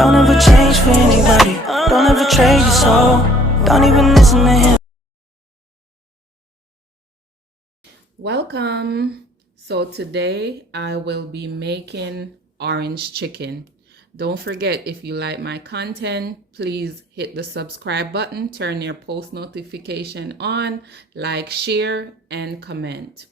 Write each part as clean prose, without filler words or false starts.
Don't ever change for anybody. Don't ever trade your soul. Don't even listen to him. Welcome. So today I will be making orange chicken. Don't forget, if you like my content, please hit the subscribe button, turn your post notification on, like, share, and comment.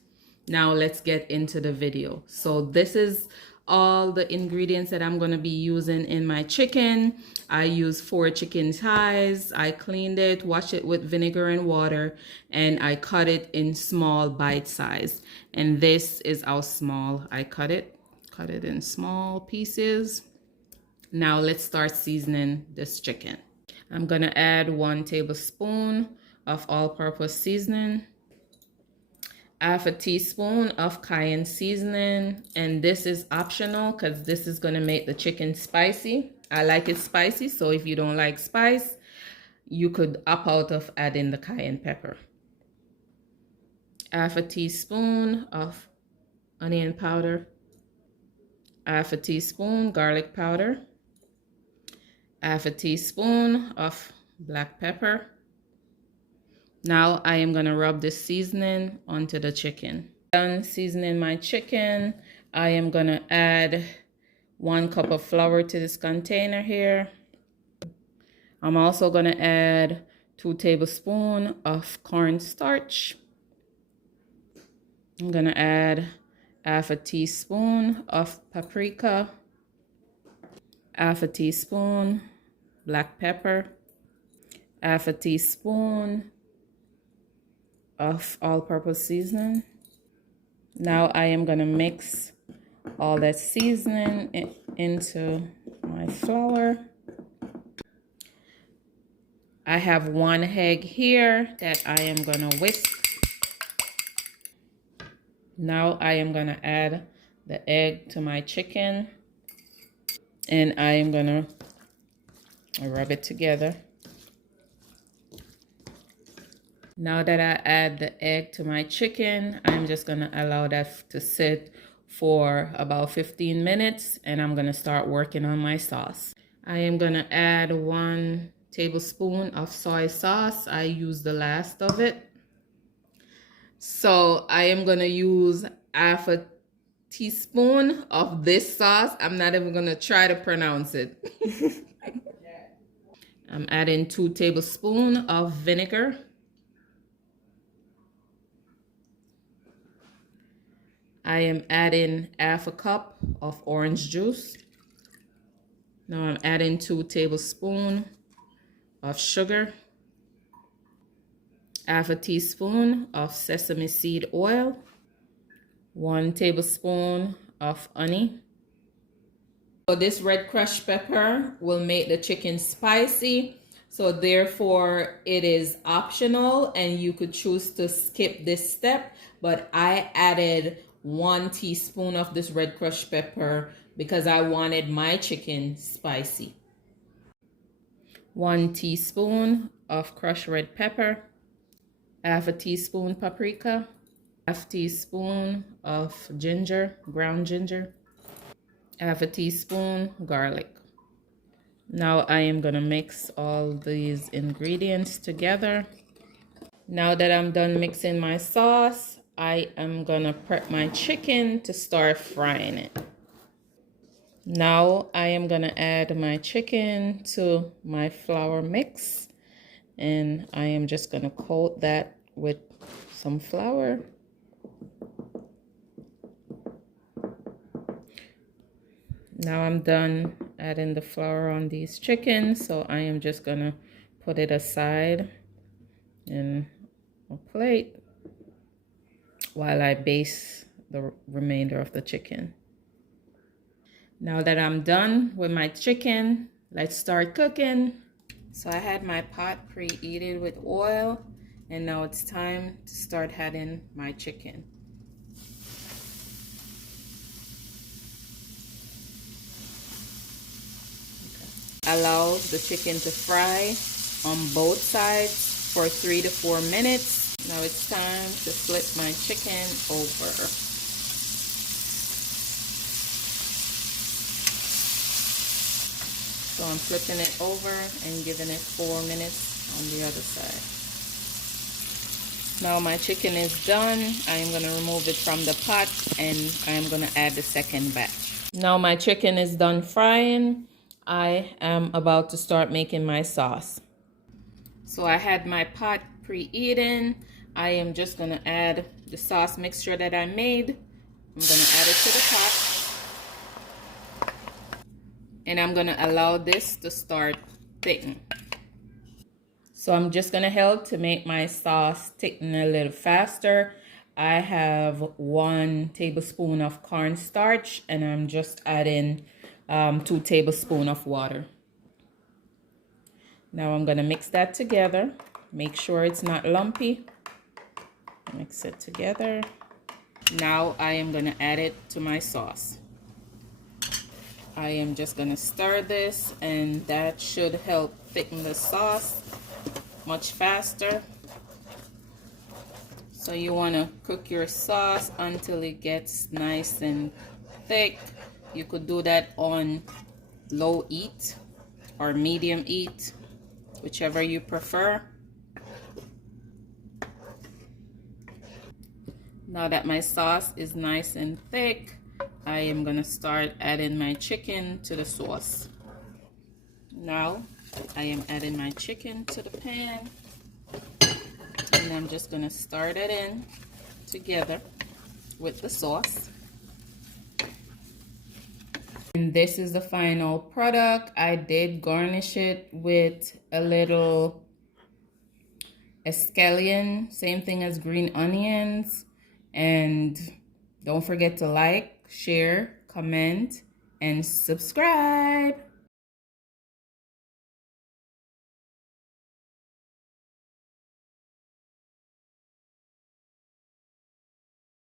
Now let's get into the video. So this is all the ingredients that I'm going to be using in my chicken. I use 4 chicken thighs. I cleaned it, washed it with vinegar and water, and I cut it in small bite size. And this is how small I cut it. Cut it in small pieces. Now let's start seasoning this chicken. I'm going to add 1 tablespoon of all-purpose seasoning, half a teaspoon of cayenne seasoning, and this is optional because this is going to make the chicken spicy. I like it spicy, so if you don't like spice, you could opt out of adding the cayenne pepper. Half a teaspoon of onion powder, half a teaspoon garlic powder, half a teaspoon of black pepper. Now I am going to rub this seasoning onto the chicken. Done seasoning my chicken, I am going to add 1 cup of flour to this container here. I'm also going to add 2 tablespoons of cornstarch. I'm going to add half a teaspoon of paprika, half a teaspoon black pepper, half a teaspoon of all-purpose seasoning. Now I am going to mix all that seasoning into my flour. I have 1 egg here that I am going to whisk. Now I am going to add the egg to my chicken, and I am going to rub it together. Now that I add the egg to my chicken, I'm just going to allow that to sit for about 15 minutes, and I'm going to start working on my sauce. I am going to add 1 tablespoon of soy sauce. I use the last of it. So I am going to use half a teaspoon of this sauce. I'm not even going to try to pronounce it. I'm adding 2 tablespoons of vinegar. I am adding half a cup of orange juice. Now I'm adding 2 tablespoons of sugar, half a teaspoon of sesame seed oil, 1 tablespoon of honey. So this red crushed pepper will make the chicken spicy. So therefore it is optional and you could choose to skip this step, but I added 1 teaspoon of this red crushed pepper because I wanted my chicken spicy. 1 teaspoon of crushed red pepper, half a teaspoon paprika, half teaspoon of ginger, ground ginger, half a teaspoon garlic. Now I am going to mix all these ingredients together. Now that I'm done mixing my sauce, I am going to prep my chicken to start frying it. Now I am going to add my chicken to my flour mix, and I am just going to coat that with some flour. Now I'm done adding the flour on these chickens, so I am just going to put it aside in a plate while I baste the remainder of the chicken. Now that I'm done with my chicken, let's start cooking. So I had my pot preheated with oil, and now it's time to start adding my chicken. Allow the chicken to fry on both sides for 3 to 4 minutes. Now it's time to flip my chicken over. So I'm flipping it over and giving it 4 minutes on the other side. Now my chicken is done. I am going to remove it from the pot and I am going to add the second batch. Now my chicken is done frying. I am about to start making my sauce. So I had my pot preheating. I am just going to add the sauce mixture that I made. I'm going to add it to the pot. And I'm going to allow this to start thickening. So I'm just going to help to make my sauce thicken a little faster. I have 1 tablespoon of cornstarch and I'm just adding 2 tablespoons of water. Now I'm going to mix that together. Make sure it's not lumpy. Mix it together. Now I am going to add it to my sauce. I am just going to stir this and that should help thicken the sauce much faster. So you want to cook your sauce until it gets nice and thick. You could do that on low heat or medium heat, whichever you prefer. Now that my sauce is nice and thick, I am going to start adding my chicken to the sauce. Now I am adding my chicken to the pan and I'm just going to stir it in together with the sauce. And this is the final product. I did garnish it with a little escallion, same thing as green onions. And don't forget to like, share, comment, and subscribe.